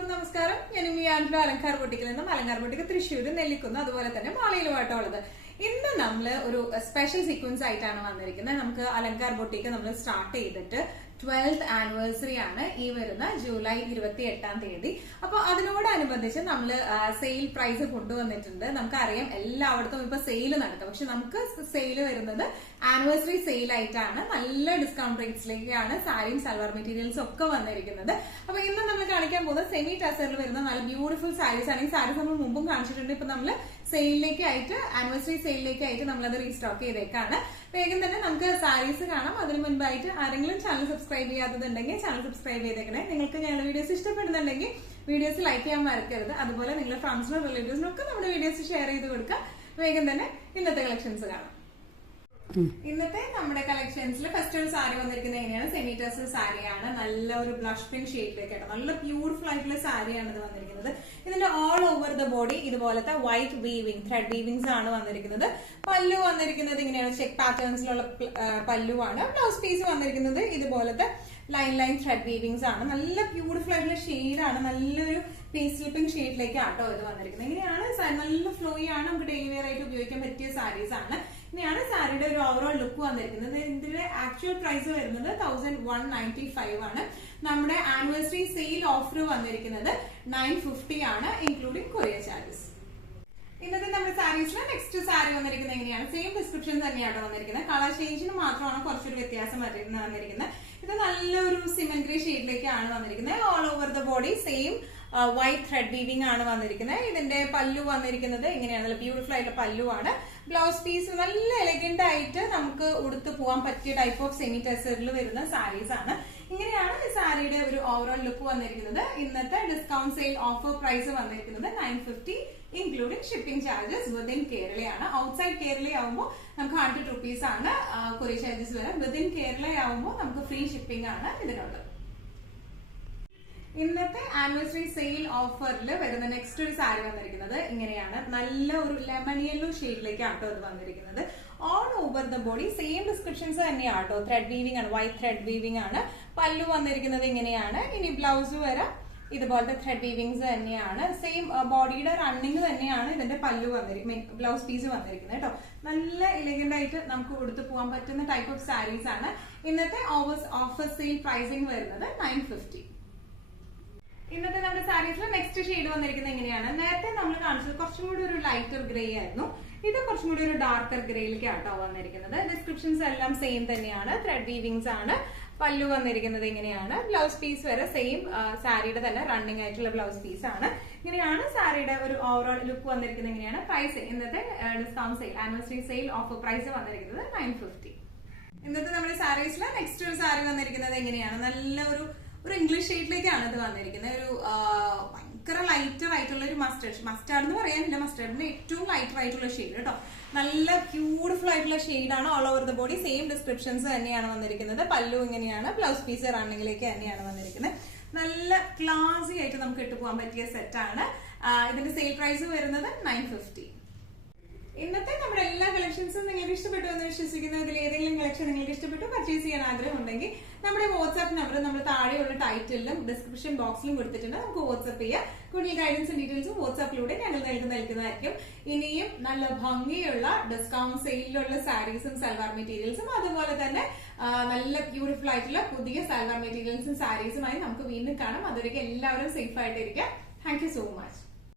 എല്ലാവർക്കും നമസ്കാരം. ഞാൻ ആൻഡ്രോ അലങ്കാർ ബൊട്ടിക്കിൽ നിന്നും അലങ്കാർ ബൊട്ടിക്ക് തൃശ്ശൂർ നെല്ലിക്കുന്ന് അതുപോലെ തന്നെ മാളയിലുമായിട്ടുള്ളത്. ഇന്ന് നമ്മള് ഒരു സ്പെഷ്യൽ സീക്വൻസ് ആയിട്ടാണ് വന്നിരിക്കുന്നത്. നമുക്ക് അലങ്കാർ ബൊട്ടിക്ക് നമ്മൾ സ്റ്റാർട്ട് ചെയ്തിട്ട് 12th ആനിവേഴ്സറി ആണ് ഈ വരുന്ന ജൂലൈ 28 അപ്പൊ അതിനോടനുബന്ധിച്ച് നമ്മൾ സെയിൽ പ്രൈസ് കൊണ്ടുവന്നിട്ടുണ്ട്. നമുക്കറിയാം എല്ലായിടത്തും ഇപ്പൊ സെയിൽ നടക്കും, പക്ഷെ നമുക്ക് സെയിൽ വരുന്നത് ആനിവേഴ്സറി സെയിൽ ആയിട്ടാണ്. നല്ല ഡിസ്കൗണ്ട് റേറ്റ്സിലേക്കാണ് സാരിയും സൽവാർ മെറ്റീരിയൽസും ഒക്കെ വന്നിരിക്കുന്നത്. അപ്പൊ ഇന്ന് നമ്മൾ കാണിക്കാൻ പോകുന്നത് സെമി ടസറിൽ വരുന്ന നല്ല ബ്യൂട്ടിഫുൾ സാരീസ് ആണ്. ഈ സാരീസ് നമ്മൾ മുമ്പും കാണിച്ചിട്ടുണ്ട്. ഇപ്പൊ നമ്മൾ സെയിലിലേക്കായിട്ട് ആനിവേഴ്സറി സെയിലിലേക്കായിട്ട് നമ്മളത് റീസ്റ്റോക്ക് ചെയ്തേക്കാണ്. വേഗം തന്നെ നമുക്ക് സാരീസ് കാണാം. അതിന് മുൻപായിട്ട് ആരെങ്കിലും ചാനൽ സബ്സ്ക്രൈബ് ചെയ്യാത്തതുണ്ടെങ്കിൽ ചാനൽ സബ്സ്ക്രൈബ് ചെയ്തേക്കണേ. നിങ്ങൾക്ക് ഞങ്ങളുടെ വീഡിയോസ് ഇഷ്ടപ്പെടുന്നുണ്ടെങ്കിൽ വീഡിയോസ് ലൈക്ക് ചെയ്യാൻ മറക്കരുത്. അതുപോലെ നിങ്ങളുടെ ഫ്രണ്ട്സിനും റിലേറ്റീവ്സിനും ഒക്കെ നമ്മുടെ വീഡിയോസ് ഷെയർ ചെയ്ത് കൊടുക്കുക. വേഗം തന്നെ ഇന്നത്തെ കളക്ഷൻസ് കാണാം. ഇന്നത്തെ നമ്മുടെ കളക്ഷൻസിൽ ഫസ്റ്റ് ഒരു സാരി വന്നിരിക്കുന്നത് എങ്ങനെയാണ്? സെമി ടസർ സാരിയാണ്. നല്ല ഒരു ബ്ലഷ് പിങ്ക് ഷെയ്ഡിലേക്കാണ്. നല്ല ബ്യൂട്ടിഫുൾ ആയിട്ടുള്ള സാരിയാണ് ഇത് വന്നിരിക്കുന്നത്. ഇതിന്റെ ഓൾ ഓവർ ദ ബോഡി ഇതുപോലത്തെ വൈറ്റ് വീവിംഗ് ത്രെഡ് വീവിംഗ്സ് ആണ് വന്നിരിക്കുന്നത്. പല്ലു വന്നിരിക്കുന്നത് ഇങ്ങനെയാണ് ചെക്ക് പാറ്റേൺസിലുള്ള പല്ലുവാണ്. ബ്ലൗസ് പീസ് വന്നിരിക്കുന്നത് ഇതുപോലത്തെ ലൈൻ ത്രെഡ് വീവിംഗ്സ് ആണ്. നല്ല ബ്യൂട്ടിഫുൾ ആയിട്ടുള്ള ഷെയ്ഡാണ്. നല്ലൊരു പേസ്റ്റൽ പിങ്ക് ഷെയ്ഡിലേക്ക് ആട്ടോ ഇത് വന്നിരിക്കുന്നത്. ഇങ്ങനെയാണ് നല്ല ഫ്ലോയി ആണ്. നമുക്ക് ഡെയിലി വെയർ ആയിട്ട് ഉപയോഗിക്കാൻ പറ്റിയ സാരീസ് ആണ്. ഇങ്ങനെയാണ് സാരിയുടെ ഒരു ഓവറോൾ ലുക്ക് വന്നിരിക്കുന്നത്. ഇതിന്റെ ആക്ച്വൽ പ്രൈസ് വരുന്നത് 1195 ആണ്. നമ്മുടെ ആനിവേഴ്സറി സെയിൽ ഓഫർ വന്നിരിക്കുന്നത് 950 ആണ്, ഇൻക്ലൂഡിംഗ് കൊറിയർ ചാർജസ്. ഇന്നത്തെ നമ്മുടെ സാരീസിൽ നെക്സ്റ്റ് സാരി വന്നിരിക്കുന്നത് എങ്ങനെയാണ്? സെയിം ഡിസ്ക്രിപ്ഷൻ തന്നെയാണ് വന്നിരിക്കുന്നത്. കളർ ചേഞ്ചിന് മാത്രമാണ് കുറച്ചൊരു വ്യത്യാസം വന്നിരിക്കുന്നത്. ഇത് നല്ലൊരു സിമന്റ് ഗ്രേ ഷെയ്ഡിലേക്കാണ് വന്നിരിക്കുന്നത്. All over the body same white thread weaving ആണ് വന്നിരിക്കുന്നത്. ഇതിന്റെ പല്ലു വന്നിരിക്കുന്നത് ഇങ്ങനെയാണ്. നല്ല ബ്യൂട്ടിഫുൾ ആയിട്ടുള്ള പല്ലുവാണ്. ബ്ലൗസ് പീസ് നല്ല എലഗന്റ് ആയിട്ട് നമുക്ക് ഉടുത്ത് പോകാൻ പറ്റിയ ടൈപ്പ് ഓഫ് സെമി ടെസറിൽ വരുന്ന സാരീസ് ആണ്. ഇങ്ങനെയാണ് ഈ സാരിയുടെ ഒരു ഓവറോൾ ലുക്ക് വന്നിരിക്കുന്നത്. ഇന്നത്തെ ഡിസ്കൗണ്ട് സെയിൽ ഓഫർ പ്രൈസ് വന്നിരിക്കുന്നത് 950 ഇൻക്ലൂഡിംഗ് ഷിപ്പിംഗ് ചാർജസ് വിതിൻ കേരളയാണ്. ഔട്ട്സൈഡ് കേരള ആവുമ്പോൾ നമുക്ക് 100 rupees ആണ് കൊറിയർ ചാർജസ് വരാം. വിതിൻ കേരള ആവുമ്പോൾ നമുക്ക് ഫ്രീ ഷിപ്പിംഗ് ആണ് ഇതിനുള്ളത്. ഇന്നത്തെ ആനിവേഴ്സറി സെയിൽ ഓഫറിൽ വരുന്ന നെക്സ്റ്റ് ഒരു സാരി വന്നിരിക്കുന്നത് ഇങ്ങനെയാണ്. നല്ല ഒരു ലെമൺ യെല്ലോ ഷെയ്ഡിലേക്കാട്ടോ ഇത് വന്നിരിക്കുന്നത്. All over the body same descriptions തന്നെയാട്ടോ. ത്രെഡ് വീവിംഗ് ആണ്, വൈറ്റ് ത്രെഡ് വീവിംഗ് ആണ്. പല്ലു വന്നിരിക്കുന്നത് ഇങ്ങനെയാണ്. ഇനി ബ്ലൗസ് വരാം ഇതുപോലത്തെ ത്രെഡ് വീവിംഗ്സ് തന്നെയാണ്. സെയിം ബോഡിയുടെ റണ്ണിങ് തന്നെയാണ് ഇതിന്റെ പല്ലു വന്നിരിക്കുന്നത്, ബ്ലൗസ് പീസ് വന്നിരിക്കുന്നത് കേട്ടോ. നല്ല എലഗന്റ് ആയിട്ട് നമുക്ക് കൊടുത്തു പോകാൻ പറ്റുന്ന ടൈപ്പ് ഓഫ് സാരീസ് ആണ്. ഇന്നത്തെ ഓഫർ സെയിൽ പ്രൈസിംഗ് വരുന്നത് 950. ഇന്നത്തെ നമ്മുടെ സാരീസിൽ നെക്സ്റ്റ് ഷെയ്ഡ് വന്നിരിക്കുന്നത് എങ്ങനെയാണ്? നേരത്തെ നമ്മൾ കാണിച്ചത് കുറച്ചും കൂടി ഒരു ലൈറ്റർ ഗ്രേ ആയിരുന്നു. ഇത് കുറച്ചും കൂടി ഒരു ഡാർക്കർ ഗ്രേയിലേക്ക് ആട്ടോ വന്നിരിക്കുന്നത്. ഡിസ്ക്രിപ്ഷൻസ് എല്ലാം സെയിം തന്നെയാണ്. ത്രെഡ് വീവിംഗ്സ് ആണ്. പല്ലു വന്നിരിക്കുന്നത് ഇങ്ങനെയാണ്. ബ്ലൗസ് പീസ് വരെ സെയിം സാരിയുടെ തന്നെ റണ്ണിങ് ആയിട്ടുള്ള ബ്ലൗസ് പീസ് ആണ്. ഇങ്ങനെയാണ് സാരിയുടെ ഒരു ഓവറോൾ ലുക്ക് വന്നിരിക്കുന്നത്. എങ്ങനെയാണ് പ്രൈസ്? ഇന്നത്തെ discount sale anniversary sale offer price വന്നിരിക്കുന്നത് 950. ഇന്നത്തെ നമ്മുടെ സാരീസിൽ നെക്സ്റ്റ് ഒരു സാരി വന്നിരിക്കുന്നത് എങ്ങനെയാണ്? നല്ല ഒരു ഇംഗ്ലീഷ് ഷെയ്ഡിലേക്കാണ് ഇത് വന്നിരിക്കുന്നത്. ഒരു ഭയങ്കര ലൈറ്റർ ആയിട്ടുള്ള ഒരു മസ്റ്റാർഡ് എന്ന് പറയാനില്ല, മസ്റ്റാർഡിന്റെ ഏറ്റവും ലൈറ്റർ ആയിട്ടുള്ള ഷെയ്ഡ് കേട്ടോ. നല്ല ബ്യൂട്ടിഫുൾ ആയിട്ടുള്ള ഷെയ്ഡാണ്. All over the body same descriptions തന്നെയാണ് വന്നിരിക്കുന്നത്. പല്ലു ഇങ്ങനെയാണ്. ബ്ലൗസ് പീസ് റണ്ണിങ്ങിലേക്ക് തന്നെയാണ് വന്നിരിക്കുന്നത്. നല്ല ക്ലാസി ആയിട്ട് നമുക്ക് ഇട്ട് പോകാൻ പറ്റിയ സെറ്റാണ്. ഇതിന്റെ സെയിൽ പ്രൈസ് വരുന്നത് 950. ഇന്നത്തെ നമ്മുടെ എല്ലാ കളക്ഷൻസും നിങ്ങൾക്ക് ഇഷ്ടപ്പെട്ടു എന്ന് വിശ്വസിക്കുന്നു. ഇതിൽ ഏതെങ്കിലും കളക്ഷൻ നിങ്ങൾക്ക് ഇഷ്ടപ്പെട്ടു പർച്ചേസ് ചെയ്യാൻ ആഗ്രഹം ഉണ്ടെങ്കിൽ നമ്മുടെ വാട്സ്ആപ്പ് നമ്പർ നമ്മൾ താഴെയുള്ള ടൈറ്റിലും ഡിസ്ക്രിപ്ഷൻ ബോക്സിലും കൊടുത്തിട്ടുണ്ട്. നമുക്ക് വാട്സ്ആപ്പ് ചെയ്യാം. കൂടുതൽ ഗൈഡൻസും ഡീറ്റെയിൽസും വാട്സ്ആപ്പിലൂടെ ഞങ്ങൾ നൽകുന്നതായിരിക്കും. ഇനിയും നല്ല ഭംഗിയുള്ള ഡിസ്കൗണ്ട് സെയിലുള്ള സാരീസും സൽവാർ മെറ്റീരിയൽസും അതുപോലെ തന്നെ നല്ല ബ്യൂട്ടിഫുൾ ആയിട്ടുള്ള പുതിയ സൽവാർ മെറ്റീരിയൽസും സാരീസുമായി നമുക്ക് വീണ്ടും കാണാം. അതുവരെയ്ക്ക് എല്ലാവരും സേഫ് ആയിട്ടിരിക്കാം. Thank you so much.